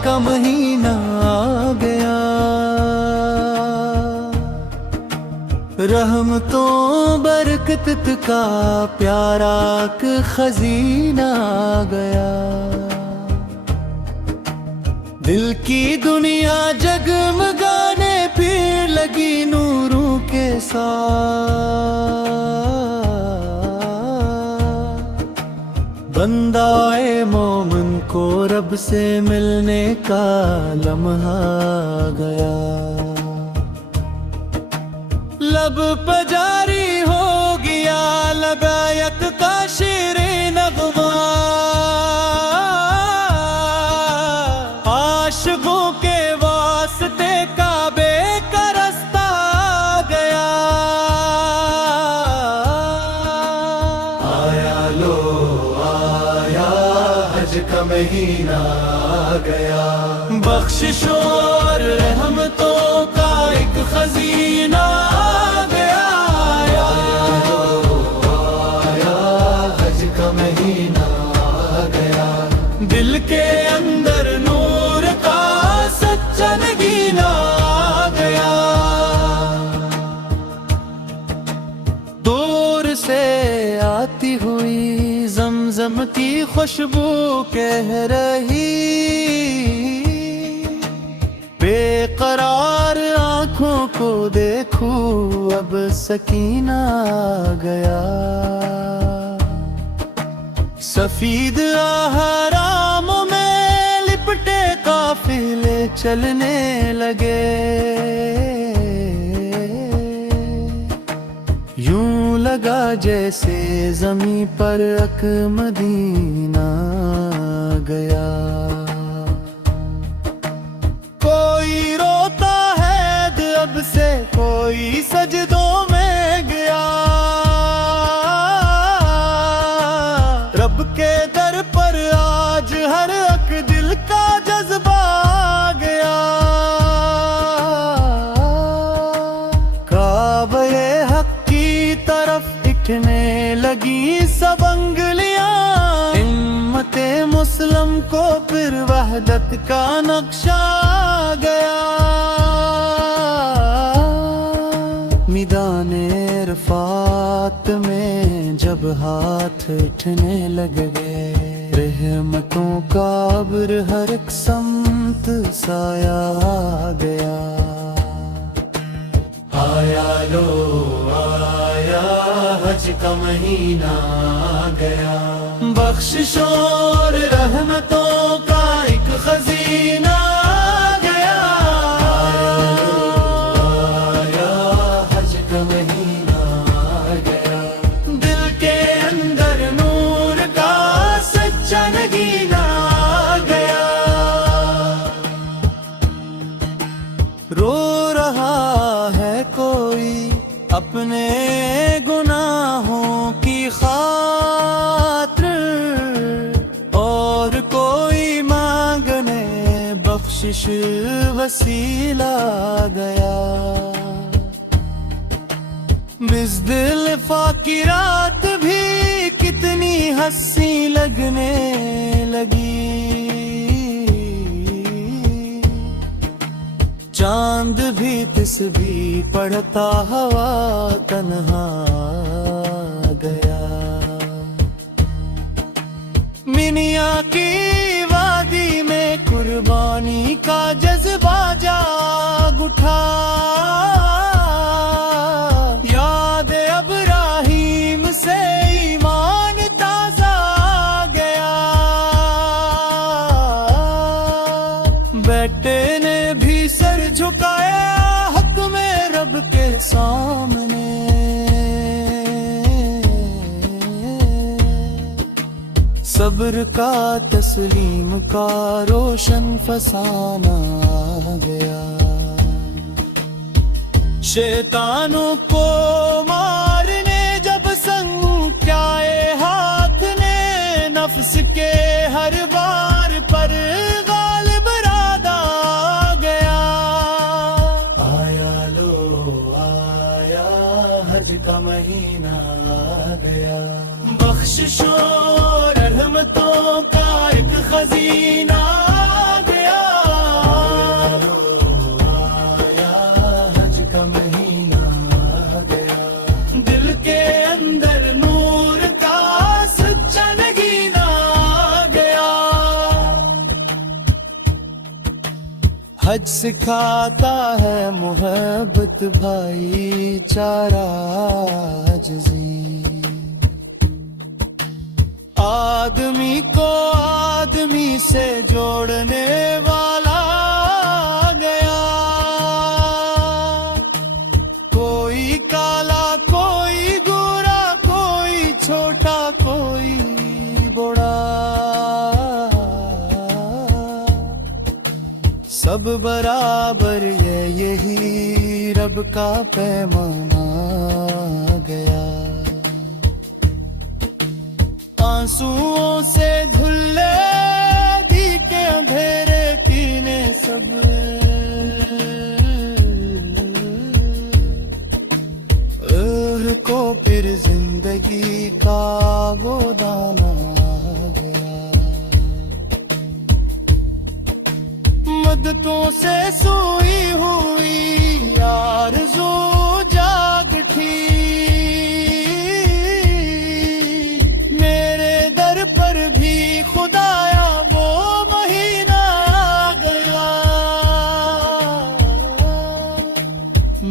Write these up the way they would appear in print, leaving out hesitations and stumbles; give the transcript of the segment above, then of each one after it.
का महीना आ गया, रहमतों बरकत का प्यारा खजीना आ गया। दिल की दुनिया जगमगाने फिर लगी नूरों के साथ। बंदाए मोमिन को रब से मिलने का लम्हा आ गया। लब पे जारी हो गया लबैक का शेरे नगमा, आशिकों के वास्ते काबे का रास्ता आ गया। आया लो आया हज का महीना आ गया, बख्शिशों और रहमतों का एक खजीना आ गया। आया लो आया हज का महीना आ गया, दिल के अंदर नूर का सच्चा नगीना आ गया। दूर से आती हुई ज़मज़म की खुशबू कह रही, बेकरार आँखों को देखूं अब सकीना आ गया। सफीद आहरामों में लिपटे काफिले चलने लगे, यूं लगा जैसे ज़मीं पर अक मदीना आ गया। कोई रोता है अब से कोई सजदों में गया, रब के दर पर आज हर अक दिल का जज्बा आ गया। काबे हक की तरफ दिखने लगी सब अंगलियां, हिम्मते मुस्लिम को फिर वहदत का नक्शा आ गया। मिदाने रफ़ात में जब हाथ उठने लग गए, रहमतों का अब्र हर एक समत साया आ गया। आया लो आया हज का महीना आ गया, बख्शिशों और रहमतों का एक खजीना आ गया। आया हज का महीना आ गया, दिल के अंदर नूर का सच्चा नगीना आ गया। रो रहा है कोई अपने गुनाहों की खातिर, और कोई मांगने बख्शिश वसीला आ गया। बिज़दिल की रात भी कितनी हंसी लगने लगी, चांद भी तस्बीह पढ़ता हवा तन्हा आ गया। मिनिया की वादी में कुर्बानी का जज्बा जाग उठा, याद इब्राहीम से ईमान ताजा आ गया। बेटे ने भी सर झुकाया हक में रब के सामने, सब्र का तस्लीम का रोशन फसाना आ गया। शैतानों को मारने जब संख्याए हाथ ने, नफ्स के हर बार पर गालिब इरादा आ गया। आया लो आया हज का महीना आ गया, बख्शिशों रहमतों का एक खजीना आ गया। हज सिखाता है मोहब्बत भाईचारा आजिज़ी। आदमी को आदमी से जोड़ने वाला गया। कोई काला कोई गोरा, कोई छोटा कोई बड़ा, सब बराबर यही रब का पैमाना गया। आंसुओं से धुले दी के अंधेरे कीने सब, को फिर जिंदगी का वो दाना गया। मददों से सोई हुई आरज़ू जाग उठी। मेरे दर पर भी खुदाया वो महीना आ गया।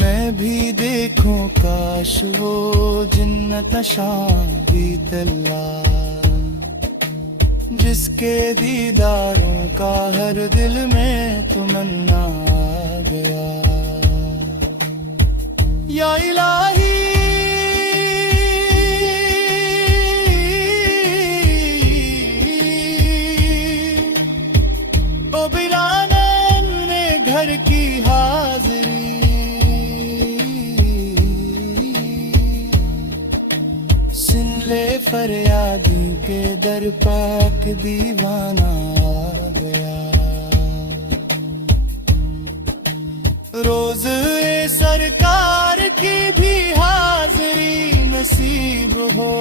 मैं भी देखूं काश वो जिन्नत शादी तल्ला, जिसके दीदारों का हर दिल में तमन्ना आ गया। या इलाही ओ बिलाने ने घर की हाजिरी, सुन ले फरियादी के दर पाक दीवाना आ गया। रोज ए सरकार की भी हाजिरी नसीब हो।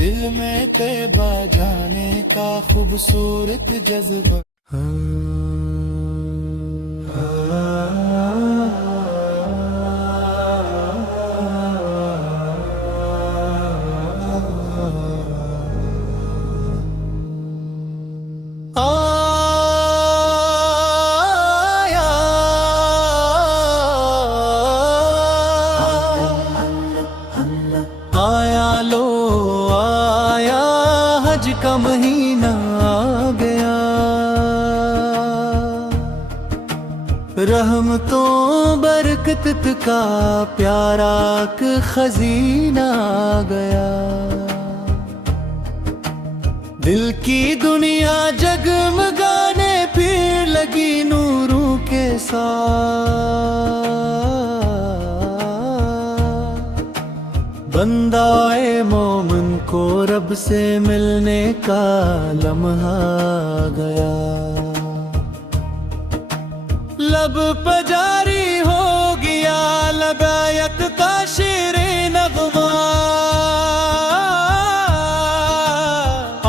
दिल में तैबा जाने का खूबसूरत जज्बा। आया लो आया हज का महीना आ गया। रहमतों बरकत का प्यारा खजीना आ गया। दिल की दुनिया जगमगाने फिर लगी नूरों के साथ। बंदाए मोमिन को रब से मिलने का लम्हा आ गया। लब पे जारी हो गया लबायक का शेरे नगमा।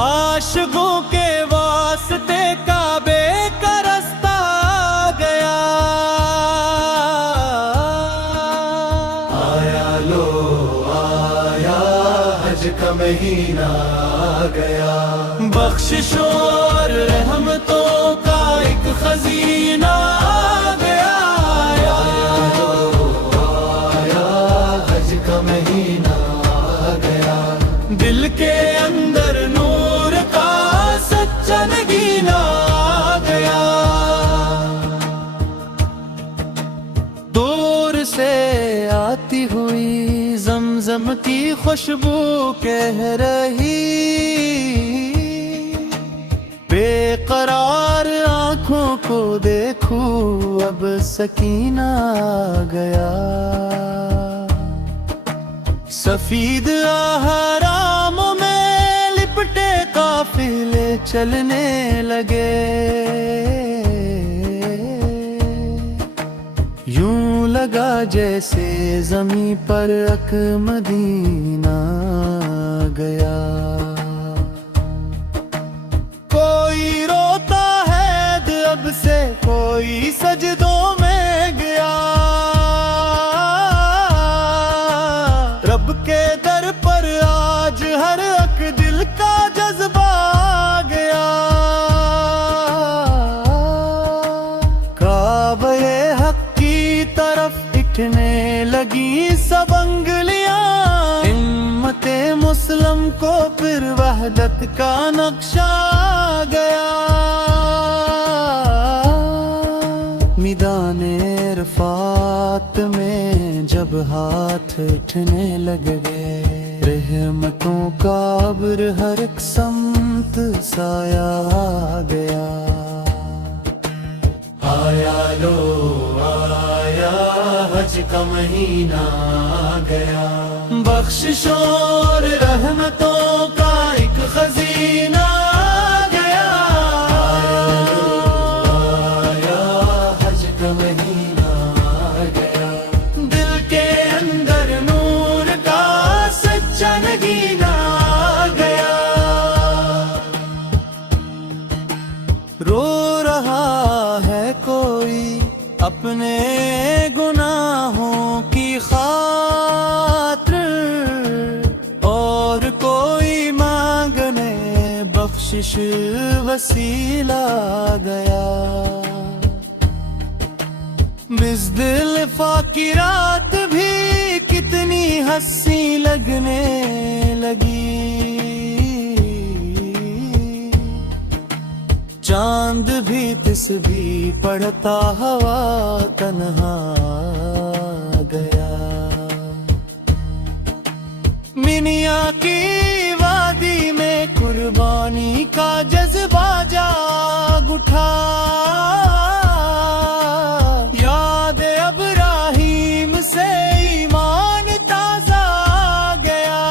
आशिकों के वास्ते काबे का रास्ता आ गया। आया लो आया हज का महीना आ गया। बख्शिशों और रहमतों का एक खजीना आ गया। आया लो आया हज का महीना आ गया। दिल के अंदर नूर का सच्चा नगीना आ गया। दूर से आती हुई ज़मज़म की खुशबू कह रही। बेकरार आँखों को देखूं अब सकीना आ गया। सफीद आहरामों में लिपटे काफिले चलने लगे। यूं लगा जैसे ज़मीं पर अक मदीना आ गया। कोई रोता है अब से कोई सजदों में गया। रब के दर पर आज हर अक दिल का जज्बा आ गया। असलम को फिर वहदत का नक्शा आ गया। मैदाने रफ़ात में जब हाथ उठने लग गए, रहमतों का अब्र हर एक समत साया आ गया। आया लो आया हज का महीना आ गया, बख्शिशों और रहमतों का एक खजीना आ गया। आया हज का महीना आ गया, दिल के अंदर नूर का सच्चा नगीना आ गया। रो रहा है कोई अपने गुनाहों की खातिर, और कोई मांगने बख्शिश वसीला आ गया। बिज़दिलफ़ा की रात भी कितनी हंसी लगने लगी, चांद भी तस्बीह पढ़ता हवा तन्हा गया। मिनिया की वादी में कुर्बानी का जज्बा जाग उठा, याद इब्राहीम से ईमान ताजा आ गया।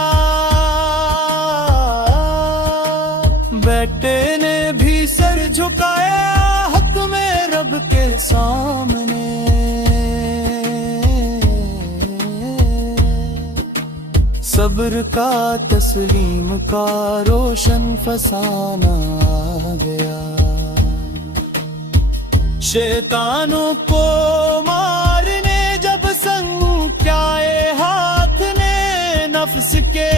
बेटे ने भी सर झुकाया हक में रब के सामने, सब्र का तस्लीम का रोशन फसाना आ गया। शैतानों को मारने जब संग क्या हाथ ने नफ्स के